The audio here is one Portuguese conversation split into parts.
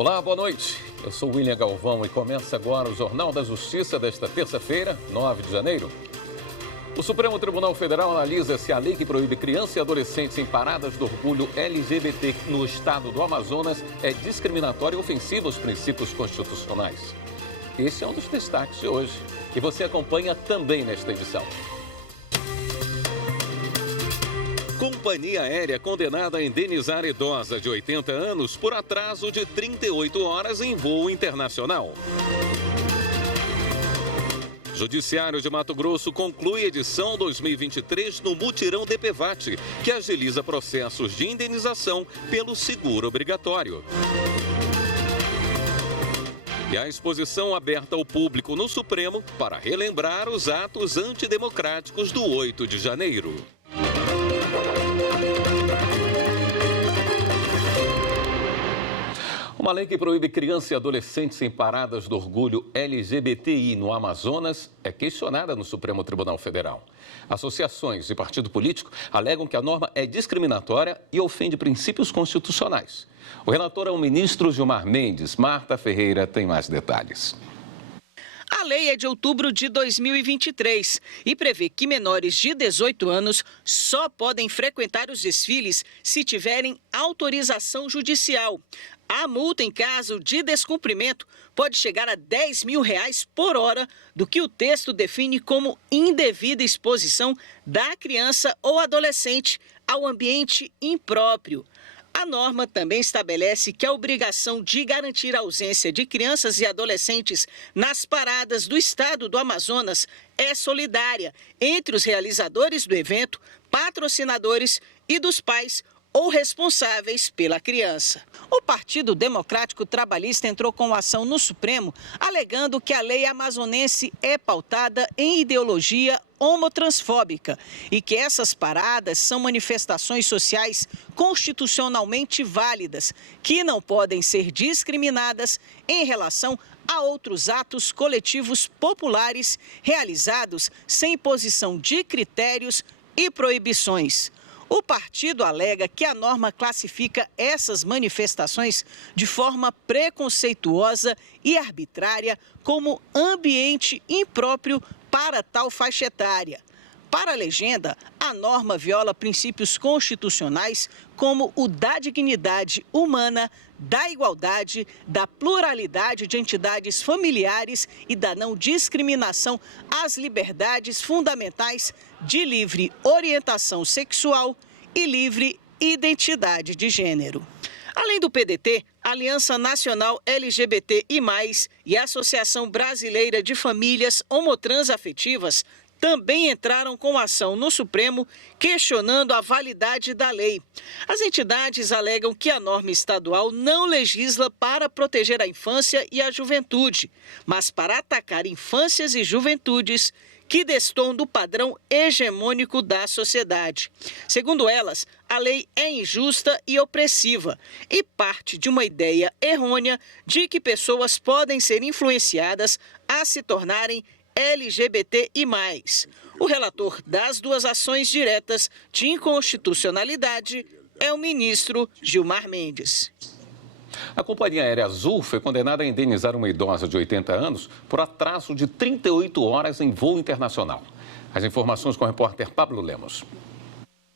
Olá, boa noite. Eu sou William Galvão e começa agora o Jornal da Justiça desta terça-feira, 9 de janeiro. O Supremo Tribunal Federal analisa se a lei que proíbe crianças e adolescentes em paradas do orgulho LGBT no estado do Amazonas é discriminatória e ofensiva aos princípios constitucionais. Esse é um dos destaques de hoje e você acompanha também nesta edição. Companhia aérea condenada a indenizar idosa de 80 anos por atraso de 38 horas em voo internacional. Judiciário de Mato Grosso conclui edição 2023 no mutirão DPVAT, que agiliza processos de indenização pelo seguro obrigatório. E a exposição aberta ao público no Supremo para relembrar os atos antidemocráticos do 8 de janeiro. Uma lei que proíbe crianças e adolescentes em paradas do orgulho LGBTI no Amazonas é questionada no Supremo Tribunal Federal. Associações e partido político alegam que a norma é discriminatória e ofende princípios constitucionais. O relator é o ministro Gilmar Mendes. Marta Ferreira tem mais detalhes. A lei é de outubro de 2023 e prevê que menores de 18 anos só podem frequentar os desfiles se tiverem autorização judicial. A multa em caso de descumprimento pode chegar a R$10 mil por hora, do que o texto define como indevida exposição da criança ou adolescente ao ambiente impróprio. A norma também estabelece que a obrigação de garantir a ausência de crianças e adolescentes nas paradas do estado do Amazonas é solidária entre os realizadores do evento, patrocinadores e dos pais ou responsáveis pela criança. O Partido Democrático Trabalhista entrou com ação no Supremo, alegando que a lei amazonense é pautada em ideologia homotransfóbica e que essas paradas são manifestações sociais constitucionalmente válidas, que não podem ser discriminadas em relação a outros atos coletivos populares realizados sem imposição de critérios e proibições. O partido alega que a norma classifica essas manifestações de forma preconceituosa e arbitrária como ambiente impróprio para tal faixa etária. Para a legenda, a norma viola princípios constitucionais como o da dignidade humana, da igualdade, da pluralidade de entidades familiares e da não discriminação às liberdades fundamentais de livre orientação sexual e livre identidade de gênero. Além do PDT, a Aliança Nacional LGBTI+, e a Associação Brasileira de Famílias Homotransafetivas também entraram com ação no Supremo, questionando a validade da lei. As entidades alegam que a norma estadual não legisla para proteger a infância e a juventude, mas para atacar infâncias e juventudes que destoam do padrão hegemônico da sociedade. Segundo elas, a lei é injusta e opressiva e parte de uma ideia errônea de que pessoas podem ser influenciadas a se tornarem LGBTI+. O relator das duas ações diretas de inconstitucionalidade é o ministro Gilmar Mendes. A Companhia Aérea Azul foi condenada a indenizar uma idosa de 80 anos por atraso de 38 horas em voo internacional. As informações com o repórter Pablo Lemos.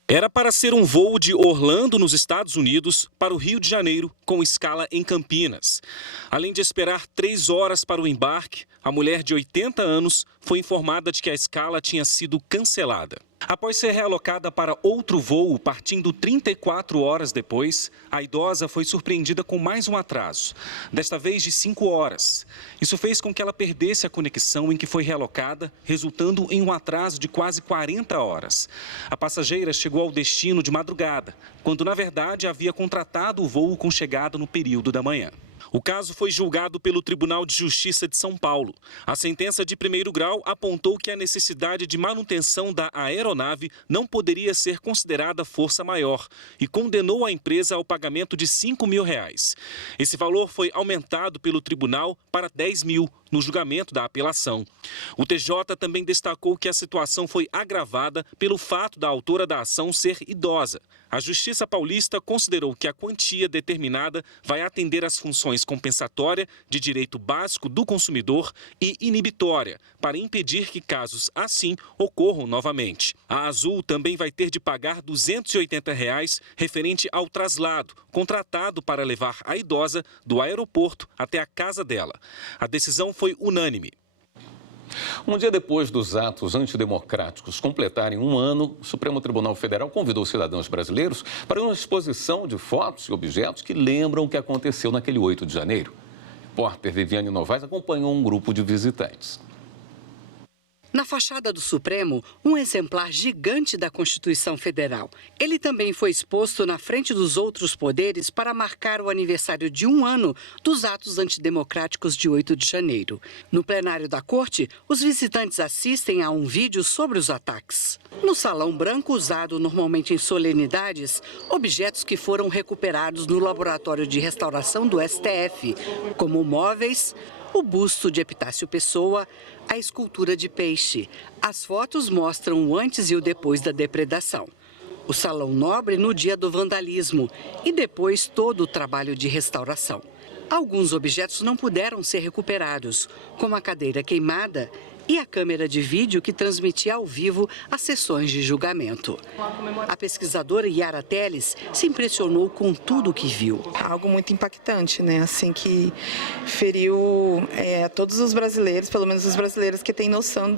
Era para ser um voo de Orlando, nos Estados Unidos, para o Rio de Janeiro, com escala em Campinas. Além de esperar 3 horas para o embarque, a mulher de 80 anos foi informada de que a escala tinha sido cancelada. Após ser realocada para outro voo, partindo 34 horas depois, a idosa foi surpreendida com mais um atraso, desta vez de 5 horas. Isso fez com que ela perdesse a conexão em que foi realocada, resultando em um atraso de quase 40 horas. A passageira chegou ao destino de madrugada, quando na verdade havia contratado o voo com chegada no período da manhã. O caso foi julgado pelo Tribunal de Justiça de São Paulo. A sentença de primeiro grau apontou que a necessidade de manutenção da aeronave não poderia ser considerada força maior e condenou a empresa ao pagamento de R$5 mil. Esse valor foi aumentado pelo tribunal para R$10 mil no julgamento da apelação. O TJ também destacou que a situação foi agravada pelo fato da autora da ação ser idosa. A Justiça Paulista considerou que a quantia determinada vai atender às funções compensatória, de direito básico do consumidor e inibitória, para impedir que casos assim ocorram novamente. A Azul também vai ter de pagar R$ 280 referente ao traslado, contratado para levar a idosa do aeroporto até a casa dela. A decisão foi unânime. Um dia depois dos atos antidemocráticos completarem um ano, o Supremo Tribunal Federal convidou cidadãos brasileiros para uma exposição de fotos e objetos que lembram o que aconteceu naquele 8 de janeiro. A repórter Viviane Novaes acompanhou um grupo de visitantes. Na fachada do Supremo, um exemplar gigante da Constituição Federal. Ele também foi exposto na frente dos outros poderes para marcar o aniversário de um ano dos atos antidemocráticos de 8 de janeiro. No plenário da Corte, os visitantes assistem a um vídeo sobre os ataques. No Salão Branco, usado normalmente em solenidades, objetos que foram recuperados no Laboratório de Restauração do STF, como móveis, o busto de Epitácio Pessoa, a escultura de peixe. As fotos mostram o antes e o depois da depredação. O Salão Nobre no dia do vandalismo e depois todo o trabalho de restauração. Alguns objetos não puderam ser recuperados, como a cadeira queimada e a câmera de vídeo que transmitia ao vivo as sessões de julgamento. A pesquisadora Yara Teles se impressionou com tudo o que viu. Algo muito impactante, né? Assim, que feriu a todos os brasileiros, pelo menos os brasileiros que têm noção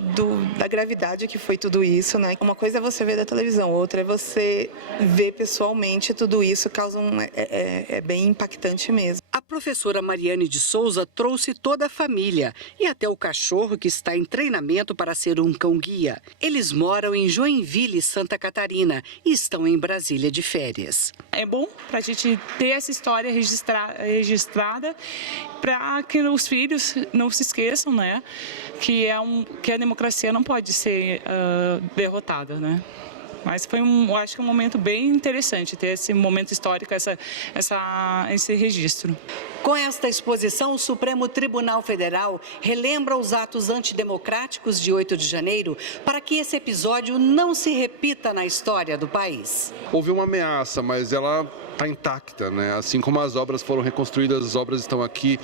da gravidade que foi tudo isso, né? Uma coisa é você ver da televisão, outra é você ver pessoalmente tudo isso, é bem impactante mesmo. A professora Mariane de Souza trouxe toda a família e até o cachorro que está em treinamento para ser um cão-guia. Eles moram em Joinville, Santa Catarina e estão em Brasília de férias. É bom para a gente ter essa história registrada para que os filhos não se esqueçam, né, que a democracia não pode ser derrotada, né? Mas foi, acho que um momento bem interessante ter esse momento histórico, esse registro. Com esta exposição, o Supremo Tribunal Federal relembra os atos antidemocráticos de 8 de janeiro para que esse episódio não se repita na história do país. Houve uma ameaça, mas ela está intacta, né? Assim como as obras foram reconstruídas, as obras estão aqui,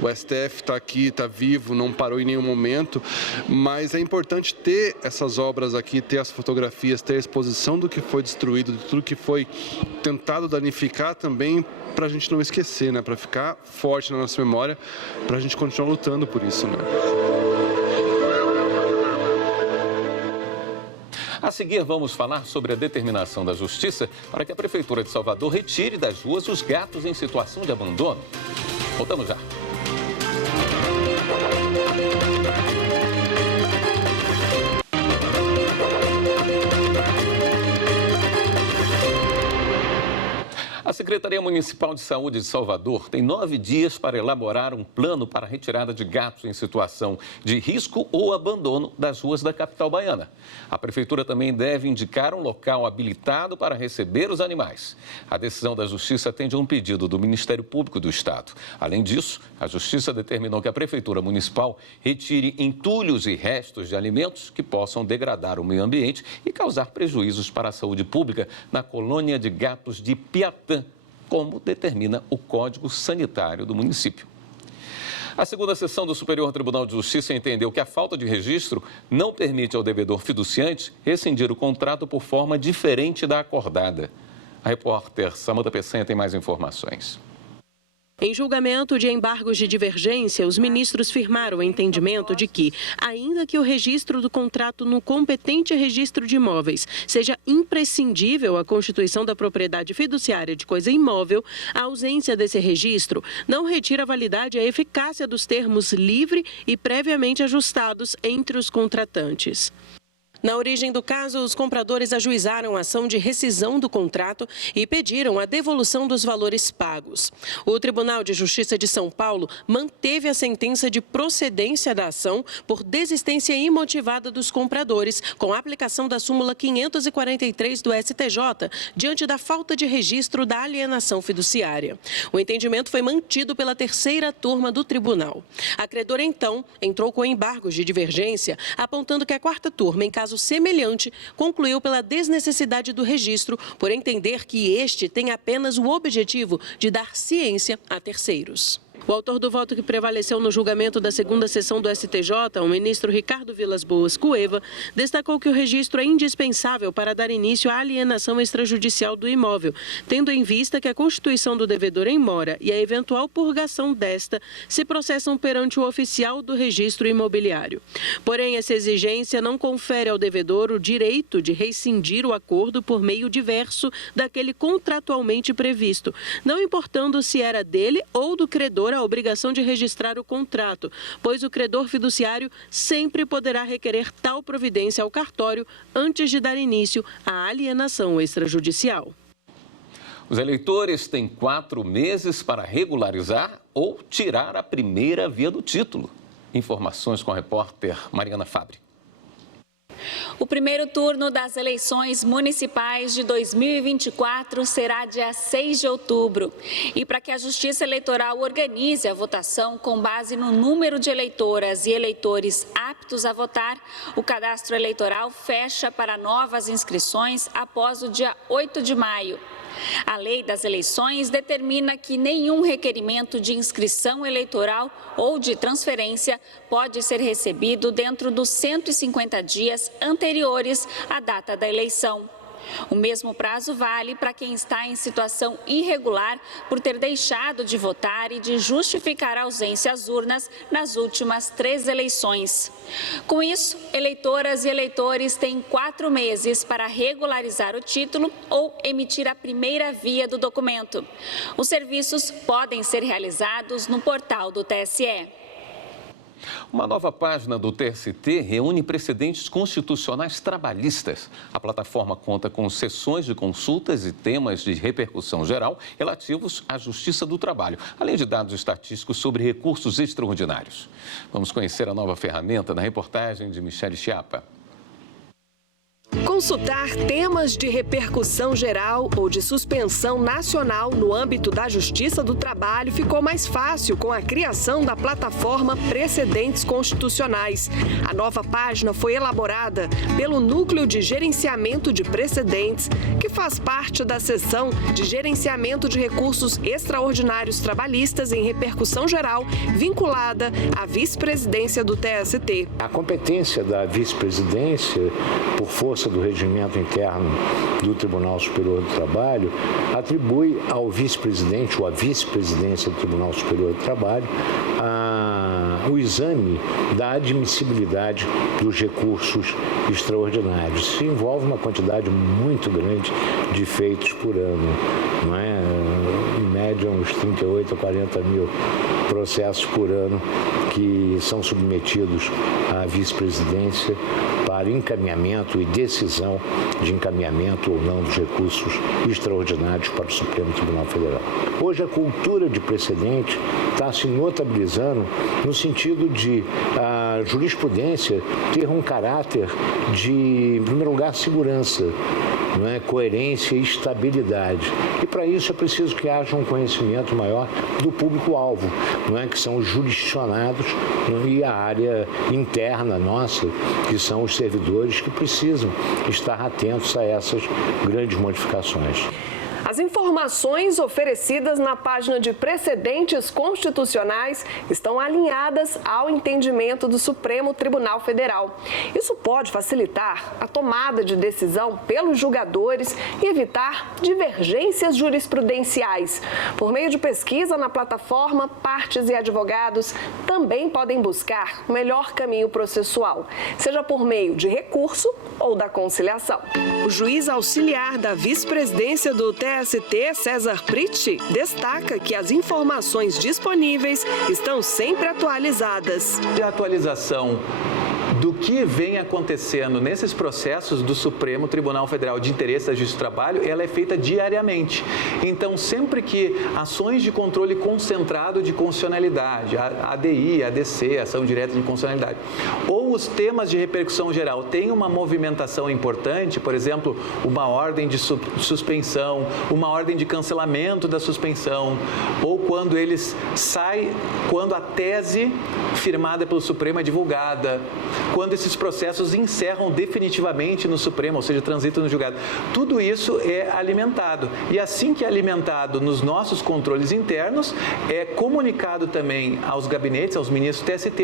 o STF está aqui, está vivo, não parou em nenhum momento, mas é importante ter essas obras aqui, ter as fotografias, ter a exposição do que foi destruído, de tudo que foi tentado danificar também, para a gente não esquecer, né? Para ficar forte na nossa memória, para a gente continuar lutando por isso, né? A seguir, vamos falar sobre a determinação da Justiça para que a Prefeitura de Salvador retire das ruas os gatos em situação de abandono. Voltamos já. A Secretaria Municipal de Saúde de Salvador tem 9 dias para elaborar um plano para a retirada de gatos em situação de risco ou abandono das ruas da capital baiana. A Prefeitura também deve indicar um local habilitado para receber os animais. A decisão da Justiça atende a um pedido do Ministério Público do Estado. Além disso, a Justiça determinou que a Prefeitura Municipal retire entulhos e restos de alimentos que possam degradar o meio ambiente e causar prejuízos para a saúde pública na colônia de gatos de Piatã, como determina o Código Sanitário do município. A segunda sessão do Superior Tribunal de Justiça entendeu que a falta de registro não permite ao devedor fiduciante rescindir o contrato por forma diferente da acordada. A repórter Samanta Peçanha tem mais informações. Em julgamento de embargos de divergência, os ministros firmaram o entendimento de que, ainda que o registro do contrato no competente registro de imóveis seja imprescindível à constituição da propriedade fiduciária de coisa imóvel, a ausência desse registro não retira a validade e a eficácia dos termos livre e previamente ajustados entre os contratantes. Na origem do caso, os compradores ajuizaram a ação de rescisão do contrato e pediram a devolução dos valores pagos. O Tribunal de Justiça de São Paulo manteve a sentença de procedência da ação por desistência imotivada dos compradores, com a aplicação da súmula 543 do STJ, diante da falta de registro da alienação fiduciária. O entendimento foi mantido pela terceira turma do tribunal. A credora, então, entrou com embargos de divergência, apontando que a quarta turma, em caso semelhante, concluiu pela desnecessidade do registro, por entender que este tem apenas o objetivo de dar ciência a terceiros. O autor do voto que prevaleceu no julgamento da segunda sessão do STJ, o ministro Ricardo Vilas Boas Cueva, destacou que o registro é indispensável para dar início à alienação extrajudicial do imóvel, tendo em vista que a constituição do devedor em mora e a eventual purgação desta se processam perante o oficial do registro imobiliário. Porém, essa exigência não confere ao devedor o direito de rescindir o acordo por meio diverso daquele contratualmente previsto, não importando se era dele ou do credor a obrigação de registrar o contrato, pois o credor fiduciário sempre poderá requerer tal providência ao cartório antes de dar início à alienação extrajudicial. Os eleitores têm 4 meses para regularizar ou tirar a primeira via do título. Informações com a repórter Mariana Fabre. O primeiro turno das eleições municipais de 2024 será dia 6 de outubro. E para que a Justiça Eleitoral organize a votação com base no número de eleitoras e eleitores aptos a votar, o cadastro eleitoral fecha para novas inscrições após o dia 8 de maio. A Lei das Eleições determina que nenhum requerimento de inscrição eleitoral ou de transferência pode ser recebido dentro dos 150 dias anteriores à data da eleição. O mesmo prazo vale para quem está em situação irregular por ter deixado de votar e de justificar a ausência às urnas nas últimas 3 eleições. Com isso, eleitoras e eleitores têm 4 meses para regularizar o título ou emitir a primeira via do documento. Os serviços podem ser realizados no portal do TSE. Uma nova página do TST reúne precedentes constitucionais trabalhistas. A plataforma conta com sessões de consultas e temas de repercussão geral relativos à Justiça do Trabalho, além de dados estatísticos sobre recursos extraordinários. Vamos conhecer a nova ferramenta na reportagem de Michele Chiapa. Consultar temas de repercussão geral ou de suspensão nacional no âmbito da Justiça do Trabalho ficou mais fácil com a criação da plataforma Precedentes Constitucionais. A nova página foi elaborada pelo Núcleo de Gerenciamento de Precedentes, que faz parte da seção de Gerenciamento de Recursos Extraordinários Trabalhistas em Repercussão Geral, vinculada à vice-presidência do TST. A competência da vice-presidência, por força do regimento interno do Tribunal Superior do Trabalho, atribui ao vice-presidente ou à vice-presidência do Tribunal Superior do Trabalho o exame da admissibilidade dos recursos extraordinários. Isso envolve uma quantidade muito grande de feitos por ano, não é? Em média, uns 38 a 40 mil processos por ano que são submetidos à vice-presidência para encaminhamento e decisão de encaminhamento ou não dos recursos extraordinários para o Supremo Tribunal Federal. Hoje, a cultura de precedente está se notabilizando no sentido de a jurisprudência ter um caráter de, em primeiro lugar, segurança, não é? Coerência e estabilidade. E para isso é preciso que haja um conhecimento maior do público-alvo, não é? Que são os jurisdicionados, e a área interna nossa, que são os servidores que precisam estar atentos a essas grandes modificações. As informações oferecidas na página de Precedentes Constitucionais estão alinhadas ao entendimento do Supremo Tribunal Federal. Isso pode facilitar a tomada de decisão pelos julgadores e evitar divergências jurisprudenciais. Por meio de pesquisa na plataforma, partes e advogados também podem buscar o melhor caminho processual, seja por meio de recurso ou da conciliação. O juiz auxiliar da vice-presidência do TST, César Pritti, destaca que as informações disponíveis estão sempre atualizadas. A atualização do que vem acontecendo nesses processos do Supremo Tribunal Federal de Interesse da Justiça do Trabalho, ela é feita diariamente. Então, sempre que ações de controle concentrado de constitucionalidade, ADI, ADC, ação direta de constitucionalidade, ou os temas de repercussão geral têm uma movimentação importante, por exemplo, uma ordem de suspensão, uma ordem de cancelamento da suspensão, ou quando eles saem, quando a tese firmada pelo Supremo é divulgada, quando esses processos encerram definitivamente no Supremo, ou seja, transitam no julgado. Tudo isso é alimentado. E assim que é alimentado nos nossos controles internos, é comunicado também aos gabinetes, aos ministros do TST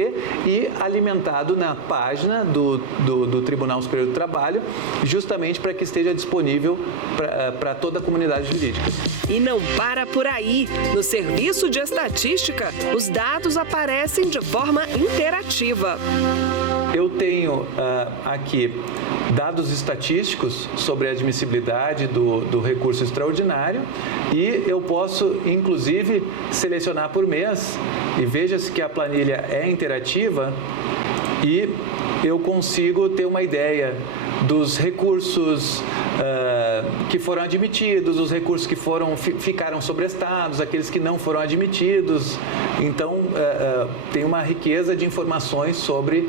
e alimentado na página do Tribunal Superior do Trabalho, justamente para que esteja disponível para toda a comunidade jurídica. E não para por aí. No Serviço de Estatística, os dados aparecem de forma interativa. Eu tenho aqui dados estatísticos sobre a admissibilidade do recurso extraordinário e eu posso, inclusive, selecionar por mês e veja-se que a planilha é interativa e eu consigo ter uma ideia dos recursos que foram admitidos, os recursos que ficaram sobrestados, aqueles que não foram admitidos. Então, tem uma riqueza de informações sobre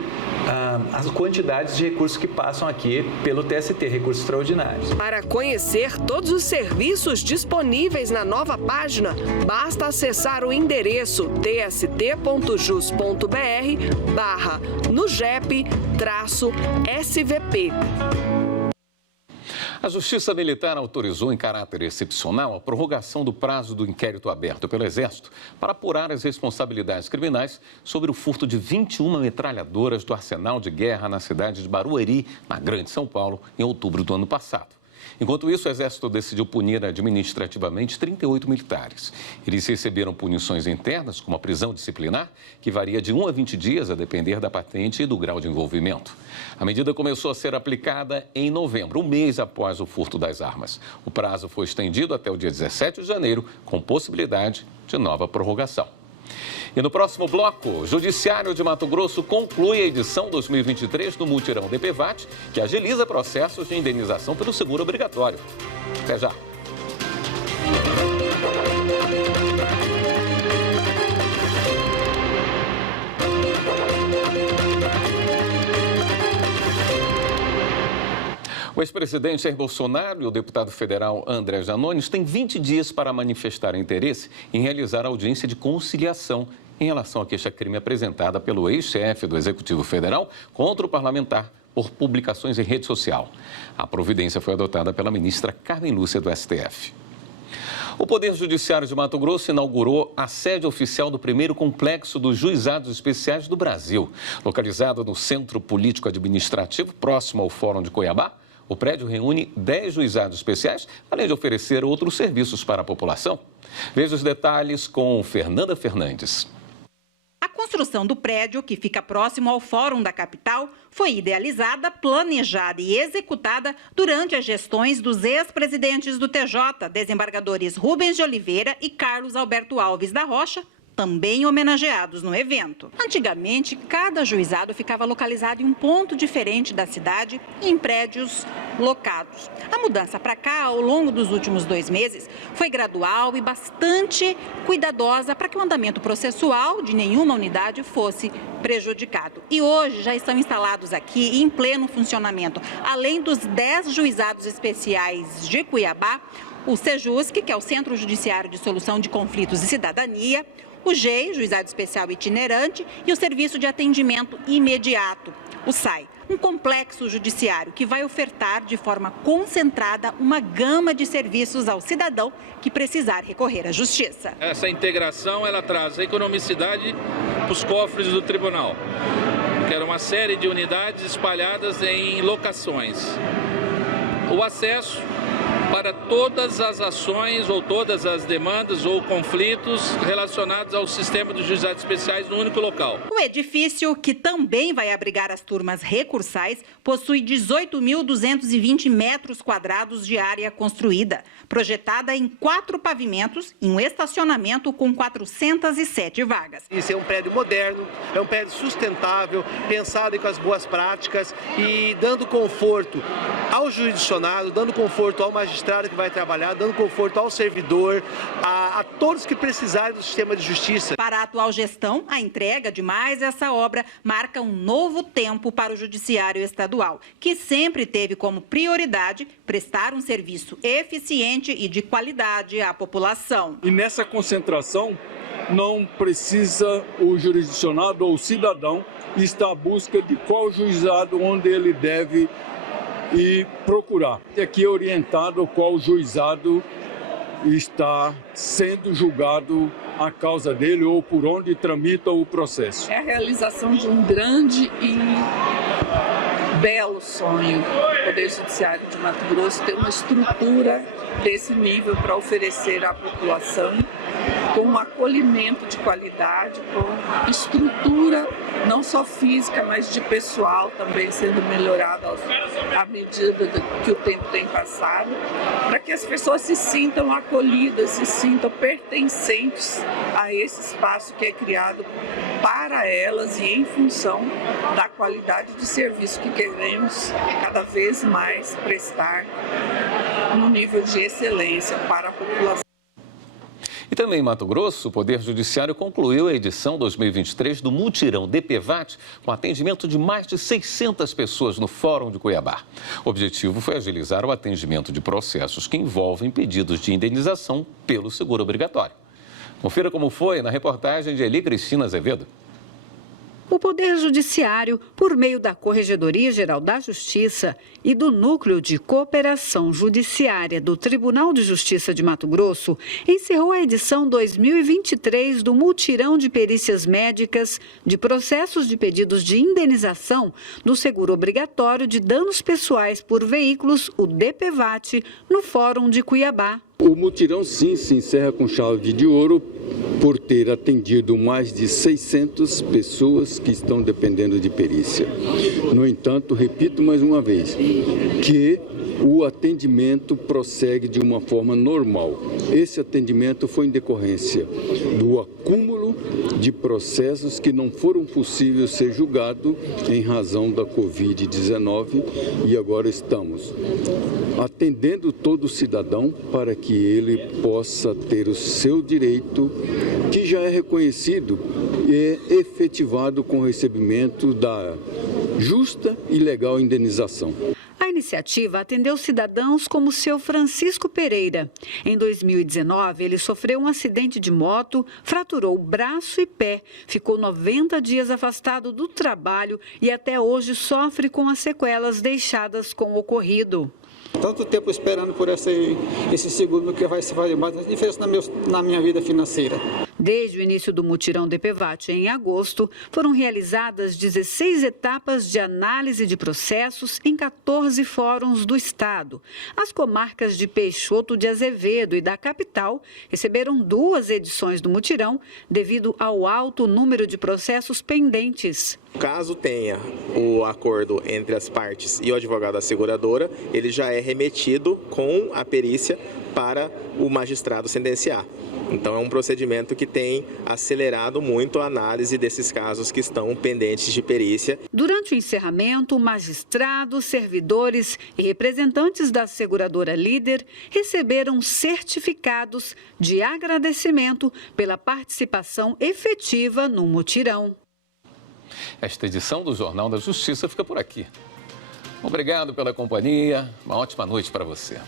as quantidades de recursos que passam aqui pelo TST, recursos extraordinários. Para conhecer todos os serviços disponíveis na nova página, basta acessar o endereço tst.jus.br/nugep-svp. A Justiça Militar autorizou em caráter excepcional a prorrogação do prazo do inquérito aberto pelo Exército para apurar as responsabilidades criminais sobre o furto de 21 metralhadoras do arsenal de guerra na cidade de Barueri, na Grande São Paulo, em outubro do ano passado. Enquanto isso, o Exército decidiu punir administrativamente 38 militares. Eles receberam punições internas, como a prisão disciplinar, que varia de 1 a 20 dias, a depender da patente e do grau de envolvimento. A medida começou a ser aplicada em novembro, um mês após o furto das armas. O prazo foi estendido até o dia 17 de janeiro, com possibilidade de nova prorrogação. E no próximo bloco, o Judiciário de Mato Grosso conclui a edição 2023 do Mutirão DPVAT, que agiliza processos de indenização pelo seguro obrigatório. Até já. O ex-presidente Jair Bolsonaro e o deputado federal André Janones têm 20 dias para manifestar interesse em realizar audiência de conciliação em relação à queixa-crime apresentada pelo ex-chefe do Executivo Federal contra o parlamentar por publicações em rede social. A providência foi adotada pela ministra Carmen Lúcia do STF. O Poder Judiciário de Mato Grosso inaugurou a sede oficial do primeiro complexo dos Juizados Especiais do Brasil. Localizado no Centro Político Administrativo, próximo ao Fórum de Cuiabá, o prédio reúne 10 juizados especiais, além de oferecer outros serviços para a população. Veja os detalhes com Fernanda Fernandes. A construção do prédio, que fica próximo ao Fórum da capital, foi idealizada, planejada e executada durante as gestões dos ex-presidentes do TJ, desembargadores Rubens de Oliveira e Carlos Alberto Alves da Rocha, também homenageados no evento. Antigamente, cada juizado ficava localizado em um ponto diferente da cidade e em prédios locados. A mudança para cá, ao longo dos últimos 2 meses, foi gradual e bastante cuidadosa para que o andamento processual de nenhuma unidade fosse prejudicado. E hoje já estão instalados aqui e em pleno funcionamento, além dos 10 juizados especiais de Cuiabá, o SEJUSC, que é o Centro Judiciário de Solução de Conflitos e Cidadania, o GEI, Juizado Especial Itinerante, e o Serviço de Atendimento Imediato, o SAI, um complexo judiciário que vai ofertar de forma concentrada uma gama de serviços ao cidadão que precisar recorrer à justiça. Essa integração ela traz economicidade para os cofres do tribunal, que era uma série de unidades espalhadas em locações. O acesso para todas as ações ou todas as demandas ou conflitos relacionados ao sistema dos juizados especiais no único local. O edifício, que também vai abrigar as turmas recursais, possui 18.220 metros quadrados de área construída, projetada em 4 pavimentos e um estacionamento com 407 vagas. Isso é um prédio moderno, é um prédio sustentável, pensado com as boas práticas e dando conforto ao jurisdicionado, dando conforto ao magistrado que vai trabalhar, dando conforto ao servidor, a todos que precisarem do sistema de justiça. Para a atual gestão, a entrega de mais essa obra marca um novo tempo para o Judiciário Estadual, que sempre teve como prioridade prestar um serviço eficiente e de qualidade à população. E nessa concentração, não precisa o jurisdicionado ou o cidadão estar à busca de qual juizado onde ele deve ir procurar. Aqui é orientado qual juizado está sendo julgado a causa dele ou por onde tramita o processo. É a realização de um grande e belo sonho do Poder Judiciário de Mato Grosso ter uma estrutura desse nível para oferecer à população, com um acolhimento de qualidade, com estrutura não só física, mas de pessoal também sendo melhorada à medida que o tempo tem passado, para que as pessoas se sintam acolhidas, se sintam pertencentes a esse espaço que é criado para elas e em função da qualidade de serviço que queremos cada vez mais prestar no nível de excelência para a população. E também em Mato Grosso, o Poder Judiciário concluiu a edição 2023 do Mutirão DPVAT, com atendimento de mais de 600 pessoas no Fórum de Cuiabá. O objetivo foi agilizar o atendimento de processos que envolvem pedidos de indenização pelo seguro obrigatório. Confira como foi na reportagem de Eli Cristina Azevedo. O Poder Judiciário, por meio da Corregedoria-Geral da Justiça e do Núcleo de Cooperação Judiciária do Tribunal de Justiça de Mato Grosso, encerrou a edição 2023 do Mutirão de Perícias Médicas de processos de pedidos de indenização do seguro obrigatório de danos pessoais por veículos, o DPVAT, no Fórum de Cuiabá. O mutirão, sim, se encerra com chave de ouro por ter atendido mais de 600 pessoas que estão dependendo de perícia. No entanto, repito mais uma vez, que o atendimento prossegue de uma forma normal. Esse atendimento foi em decorrência do acúmulo de processos que não foram possíveis ser julgados em razão da Covid-19 e agora estamos atendendo todo cidadão para que ele possa ter o seu direito, que já é reconhecido e efetivado com o recebimento da justa e legal indenização. A iniciativa atendeu cidadãos como o seu Francisco Pereira. Em 2019, ele sofreu um acidente de moto, fraturou braço e pé, ficou 90 dias afastado do trabalho e até hoje sofre com as sequelas deixadas com o ocorrido. Tanto tempo esperando por esse seguro que vai fazer mais diferença na minha vida financeira. Desde o início do mutirão DPVAT em agosto, foram realizadas 16 etapas de análise de processos em 14 fóruns do estado. As comarcas de Peixoto de Azevedo e da capital receberam 2 edições do mutirão devido ao alto número de processos pendentes. Caso tenha o acordo entre as partes e o advogado da seguradora, ele já é remetido com a perícia para o magistrado sentenciar. Então, é um procedimento que tem acelerado muito a análise desses casos que estão pendentes de perícia. Durante o encerramento, magistrados, servidores e representantes da seguradora líder receberam certificados de agradecimento pela participação efetiva no mutirão. Esta edição do Jornal da Justiça fica por aqui. Obrigado pela companhia. Uma ótima noite para você.